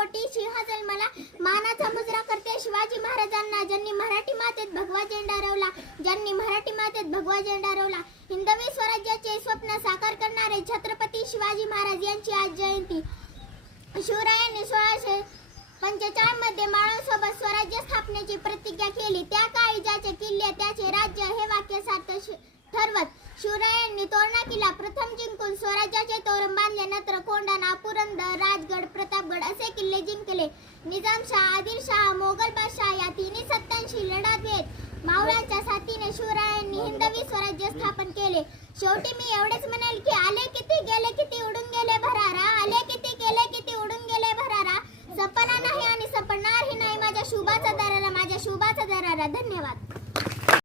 पोटी सिंह जन्मला, मानाचा मुजरा करते शिवाजी महाराजांना, ज्यांनी मराठी मातेत भगवा झेंडा रोवला, ज्यांनी मराठी मातेत भगवा झेंडा रोवला. हिंदवी स्वराज्याचे स्वप्न साकार करणारे छत्रपती शिवाजी महाराज यांची आज जयंती. शिवरायांनी 1645 मध्ये मावळ्यांसोबत स्वराज्य स्थापनेची प्रतिज्ञा केली. त्या काळी ज्याचे किल्ले त्याचे राज्य हे वाक्य सार्थ ठरवत शिवरायांनी तोरणा किल्ला प्रथम जिंकून स्वराज्याचे तोरण बांधले. नंतर कोंढाणा, पुरंदर, राजगड, प्रतापगड असे किल्ले जिंकले. निजामशाह, आदिलशाह, मोगल बादशाह या तिन्ही सत्तांशी लढा देत मावळ्यांच्या साथीने शिवरायांनी हिंदवी स्वराज्य स्थापन केले. शेवटी मी एवढेच म्हणेल की आले किती गेले किती उडून गेले भरारा, आले किती गेले किती उडून गेले भरारा. सपना नाही आणि सपनारही नाही माझ्या शुभाचा दरारा, माझ्या शुभाचा दरारा. धन्यवाद.